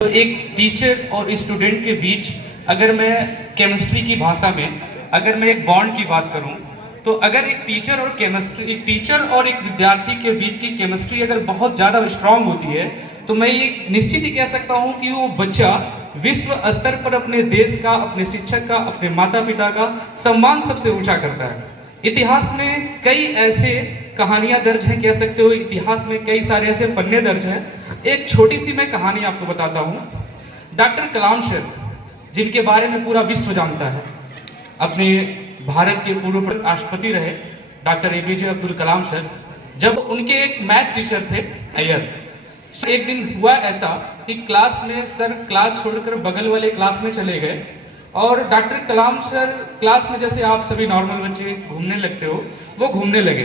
तो एक टीचर और स्टूडेंट के बीच अगर मैं केमिस्ट्री की भाषा में अगर मैं एक बॉन्ड की बात करूं, तो अगर एक टीचर और एक विद्यार्थी के बीच की केमिस्ट्री अगर बहुत ज़्यादा स्ट्रांग होती है, तो मैं ये निश्चित ही कह सकता हूं कि वो बच्चा विश्व स्तर पर अपने देश का, अपने शिक्षक का, अपने माता पिता का सम्मान सबसे ऊंचा करता है। इतिहास में कई ऐसे कहानियां दर्ज हैं, कह सकते हो इतिहास में कई सारे ऐसे पन्ने दर्ज हैं। एक छोटी सी मैं कहानी आपको बताता हूँ। डॉक्टर कलाम सर, जिनके बारे में पूरा विश्व जानता है, अपने भारत के पूर्व राष्ट्रपति रहे doctor APJ Abdul Kalam sir, जब उनके एक मैथ टीचर थे अय्यर, एक दिन हुआ ऐसा कि क्लास में सर क्लास छोड़कर बगल वाले क्लास में चले गए और डॉक्टर कलाम सर क्लास में जैसे आप सभी नॉर्मल बच्चे घूमने लगते हो, वो घूमने लगे।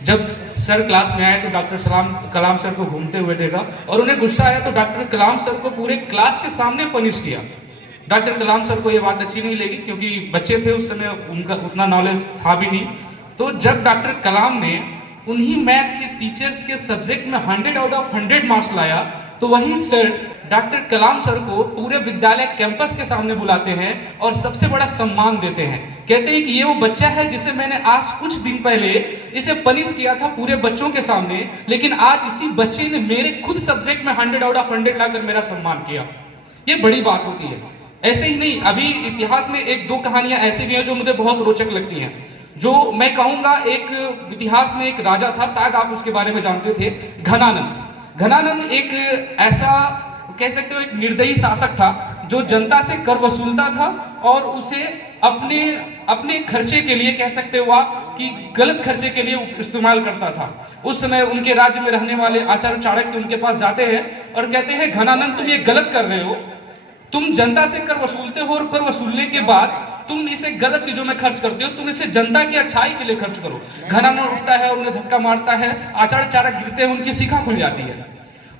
जब सर क्लास में आए तो डॉक्टर कलाम सर को घूमते हुए देखा और उन्हें गुस्सा आया, तो डॉक्टर कलाम सर को पूरे क्लास के सामने पनिश किया। डॉक्टर कलाम सर को ये बात अच्छी नहीं लगी, क्योंकि बच्चे थे उस समय, उनका उतना नॉलेज था भी नहीं। तो जब डॉक्टर कलाम ने उन्हीं मैथ के टीचर्स के सब्जेक्ट में 100 आउट ऑफ 100 मार्क्स लाया, तो वही सर डॉक्टर कलाम सर को पूरे विद्यालय कैंपस के सामने बुलाते हैं और सबसे बड़ा सम्मान देते हैं। कहते हैं कि ये वो बच्चा है जिसे मैंने आज कुछ दिन पहले इसे पनिश किया था पूरे बच्चों के सामने, लेकिन आज इसी बच्चे ने मेरे खुद सब्जेक्ट में 100 आउट ऑफ 100 लाकर मेरा सम्मान किया। ये बड़ी बात होती है। ऐसे ही नहीं, अभी इतिहास में एक दो कहानियां ऐसी भी हैं जो मुझे बहुत रोचक लगती हैं। जो मैं कहूंगा, एक इतिहास में एक राजा था, शायद आप उसके बारे में जानते थे, घनानंद। घनानंद एक ऐसा कह सकते हो एक निर्दयी शासक था जो जनता से कर वसूलता था और उसे अपने अपने खर्चे के लिए, कह सकते हो आप कि गलत खर्चे के लिए इस्तेमाल करता था। उस समय उनके राज्य में रहने वाले आचार्य चाणक्य उनके पास जाते हैं और कहते हैं, घनानंद तुम ये गलत कर रहे हो, तुम जनता से कर वसूलते हो और कर वसूलने के बाद तुम इसे गलत चीजों में खर्च करते हो, तुम इसे जनता की अच्छाई के लिए खर्च करो। घनानंद उठता है और उन्हें धक्का मारता है, आचार्य चाणक्य गिरते हैं, उनकी शिखा खुल जाती है।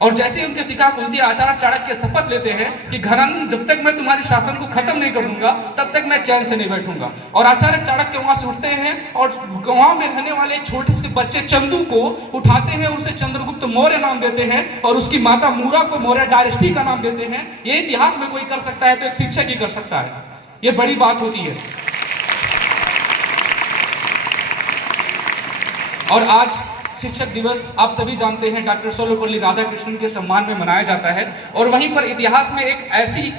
और जैसे ही उनकी शिखा खुलती है, आचार्य चाणक्य शपथ लेते हैं कि घनानंद, जब तक मैं तुम्हारे शासन को खत्म नहीं कर दूंगा तब तक मैं चैन से नहीं बैठूंगा। और आचार्य चाणक्य वहां से उठते हैं और गांव में रहने वाले छोटे से बच्चे चंदू को उठाते हैं, उसे चंद्रगुप्त मौर्य नाम देते हैं और उसकी माता मूरा को मौर्य डायनेस्टी का नाम देते हैं। ये इतिहास में कोई कर सकता है तो एक शिक्षक ही कर सकता है। ये बड़ी बात होती है। और आज शिक्षक दिवस आप सभी जानते हैं डॉक्टर सर्वपल्ली राधाकृष्णन के सम्मान में मनाया जाता है। और वहीं पर इतिहास में एक ऐसी,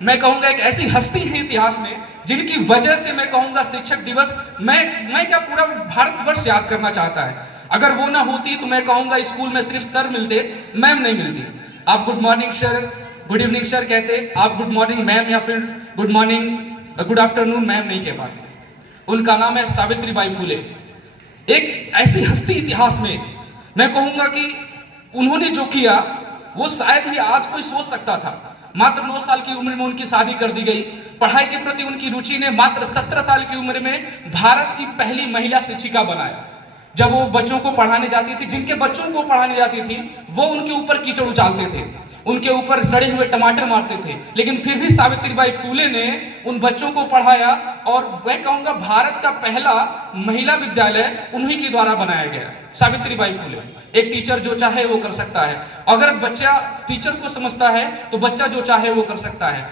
मैं कहूंगा एक ऐसी हस्ती है इतिहास में जिनकी वजह से मैं कहूंगा शिक्षक दिवस मैं क्या पूरा भारतवर्ष याद करना चाहता है। अगर वो ना होती तो मैं कहूंगा स्कूल में सिर्फ सर मिलते, मैम नहीं मिलती। आप good morning sir, good evening sir कहते, आप गुड मॉर्निंग मैम या फिर good morning good afternoon ma'am नहीं कह पाते। उनका नाम है सावित्रीबाई फुले। एक ऐसी हस्ती इतिहास में मैं कहूंगा कि उन्होंने जो किया वो शायद ही आज कोई सोच सकता था। मात्र 9 साल की उम्र में उनकी शादी कर दी गई। पढ़ाई के प्रति उनकी रुचि ने मात्र 17 साल की उम्र में भारत की पहली महिला शिक्षिका बनाया। जब वो बच्चों को पढ़ाने जाती थी, जिनके बच्चों को पढ़ाने जाती थी, वो उनके ऊपर कीचड़ उछालते थे, उनके ऊपर सड़े हुए टमाटर मारते थे, लेकिन फिर भी सावित्रीबाई फुले ने उन बच्चों को पढ़ाया। और मैं कहूंगा भारत का पहला महिला विद्यालय उन्हीं के द्वारा बनाया गया। सावित्रीबाई फुले। एक टीचर जो चाहे वो कर सकता है। अगर बच्चा टीचर को समझता है तो बच्चा जो चाहे वो कर सकता है।